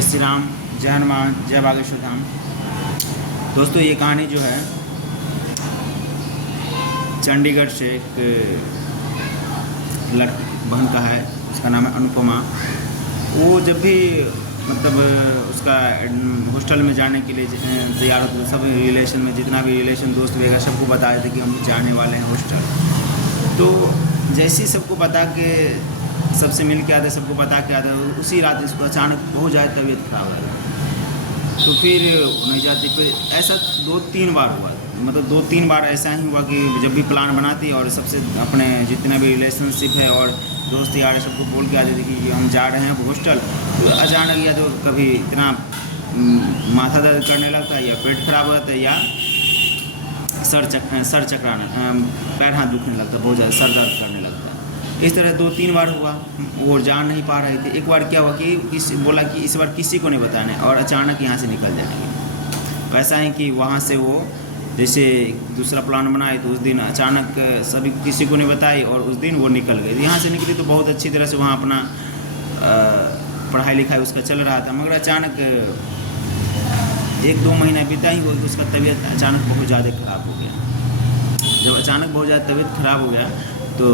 जय श्री राम, जय हनुमान, जय बागेश्वर धाम। दोस्तों, ये कहानी जो है चंडीगढ़ से एक बहन का है, उसका नाम है अनुपमा। वो जब भी उसका हॉस्टल में जाने के लिए तैयार होते थे, सब रिलेशन में जितना भी रिलेशन दोस्त वगैरह सबको बताए थे कि हम जाने वाले हैं हॉस्टल। तो जैसे ही सबको बता के सबसे मिल के आते, सबको बता के आते, उसी रात इसको अचानक बहुत ज़्यादा तबीयत खराब हो गई। तो फिर नहीं जाती। फिर ऐसा 2-3 बार हुआ, 2-3 बार ऐसा ही हुआ कि जब भी प्लान बनाती और सबसे अपने जितना भी रिलेशनशिप है और दोस्त यार सबको बोल के आते थे कि हम जा रहे हैं हॉस्टल। तो अचानक या तो कभी इतना माथा दर्द करने लगता है, या पेट खराब हो जाता है, या सर चकराना, पैर हाथ दुखने लगता है, बहुत ज़्यादा सर दर्द करने लगता है। इस तरह 2-3 बार हुआ, वो जा नहीं पा रहे थे। एक बार क्या हुआ कि बोला कि इस बार किसी को नहीं बताना है और अचानक यहाँ से निकल जाएंगे। ऐसा है कि वहाँ से वो जैसे दूसरा प्लान बनाए, तो उस दिन अचानक सभी किसी को नहीं बताई और उस दिन वो निकल गई। यहाँ से निकली तो बहुत अच्छी तरह से वहाँ अपना पढ़ाई लिखाई उसका चल रहा था, मगर अचानक 1-2 महीना बीता ही वो उसका तबीयत अचानक बहुत ज़्यादा ख़राब हो गया। जब अचानक बहुत ज़्यादा तबीयत ख़राब हो गया तो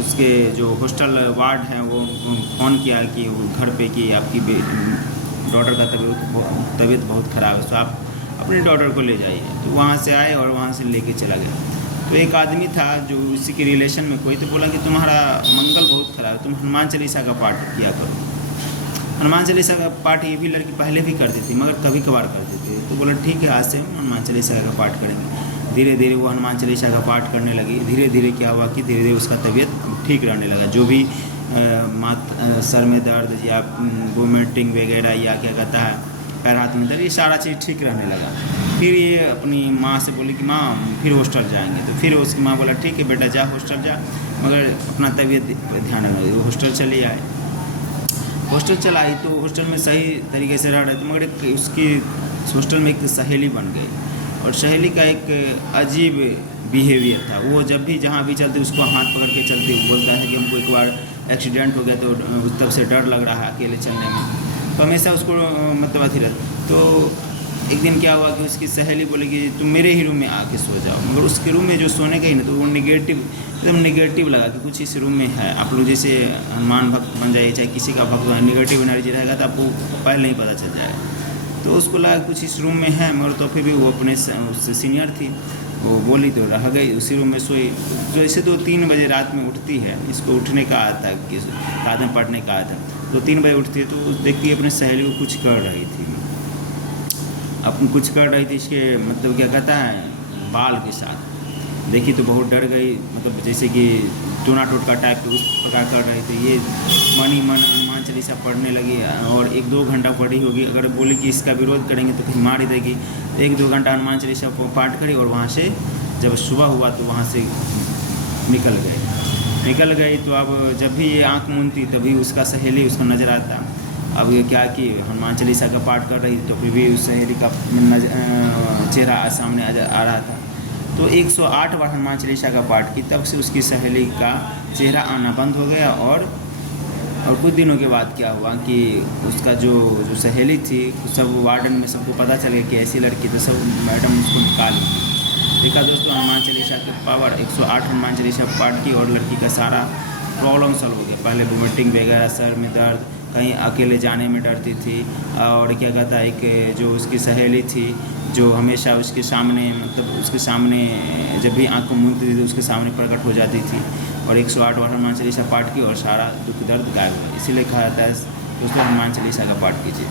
उसके जो हॉस्टल वार्ड हैं वो फ़ोन किया कि वो घर पे कि आपकी डॉटर का तबीयत बहुत ख़राब है, तो आप अपनी डॉटर को ले जाइए। तो वहाँ से आए और वहाँ से लेके चला गया। तो एक आदमी था जो उसी के रिलेशन में कोई, तो बोला कि तुम्हारा मंगल बहुत ख़राब है, तुम हनुमान चालीसा का पाठ किया करो। हनुमान चालीसा का पाठ ये भी लड़की पहले भी करती थी, मगर कभी कभार करती थी। तो बोला ठीक है, आज से हम हनुमान चालीसा का पाठ करेंगे। धीरे धीरे वो हनुमान चालीसा का पाठ करने लगी। धीरे धीरे क्या हुआ कि धीरे धीरे उसका तबीयत ठीक रहने लगा। जो भी सर में दर्द या वोमिटिंग वगैरह या क्या कहता है पैर हाथ में दर्द, ये सारा चीज़ ठीक रहने लगा। फिर ये अपनी माँ से बोली कि माँ फिर हॉस्टल जाएंगे। तो फिर उसकी माँ बोला ठीक है बेटा जा, हॉस्टल जा, मगर अपना तबीयत ध्यान रखना। वो हॉस्टल चले आए। हॉस्टल चला आई तो हॉस्टल में सही तरीके से रह रहे थे, मगर उसकी हॉस्टल में एक सहेली बन गई और सहेली का एक अजीब बिहेवियर था। वो जब भी जहाँ भी चलती उसको हाथ पकड़ के चलती। वो बोलता है कि हमको एक बार एक्सीडेंट हो गया तो तब से डर लग रहा है अकेले चलने में, तो हमेशा उसको अथी रहता। तो एक दिन क्या हुआ कि उसकी सहेली बोली कि तुम मेरे ही रूम में आके सो जाओ, मगर उसके रूम में जो सोने गई ना, तो वो एकदम नेगेटिव लगा कि कुछ इस रूम में है। आप लोग जैसे हनुमान भक्त बन जाइए, चाहे किसी का भक्त, नेगेटिव एनर्जी रहेगा तो आपको पहले ही पता चल जाएगा। तो उसको लगा कुछ इस रूम में है, मगर तो फिर भी वो अपने उससे सीनियर थी, वो बोली तो रह गई, उसी रूम में सोई। तो ऐसे 2-3 बजे रात में उठती है। इसको उठने का आता कि रात में पढ़ने का आता। तो 3 बजे उठती है तो देखती है अपने सहेली को कुछ कर रही थी, कुछ कर रही थी इसके क्या कहता है बाल के साथ। देखी तो बहुत डर गई, जैसे कि टोना टोटका टाइप के उस प्रकार कर रही थी। ये मन ही मन हनुमान चालीसा पढ़ने लगी और 1-2 घंटा पढ़ी होगी। अगर बोले कि इसका विरोध करेंगे तो कहीं मार ही देगी। 1-2 घंटा हनुमान चालीसा पाठ करी और वहाँ से जब सुबह हुआ तो वहाँ से निकल गई। तो अब जब भी ये आँख मूंदती तभी उसका सहेली उसको नज़र आता। अब ये क्या कि हनुमान चालीसा का पाठ कर रही तो फिर भी उस सहेली का चेहरा सामने आ रहा था। तो 108 बार हनुमान चालीसा का पाठ की, तब से उसकी सहेली का चेहरा आना बंद हो गया। और कुछ दिनों के बाद क्या हुआ कि उसका जो सहेली थी, सब वार्डन में सबको पता चल गया कि ऐसी लड़की, तो सब मैडम उसको निकाली। देखा दोस्तों, हनुमान चालीसा के पावर 108 हनुमान चालीसा पाठ की और लड़की का सारा प्रॉब्लम सॉल्व हो गया। पहले वोमिटिंग वगैरह, सर में दर्द, कहीं अकेले जाने में डरती थी, और क्या कहता है एक जो उसकी सहेली थी जो हमेशा उसके सामने उसके सामने जब भी आँख को मूंदती थी तो उसके सामने प्रकट हो जाती थी। और 108 बार हनुमान चालीसा पाठ की और सारा दुख दर्द गायब हुआ। इसीलिए कहा जाता है दोस्तों हनुमान चालीसा का पाठ कीजिए।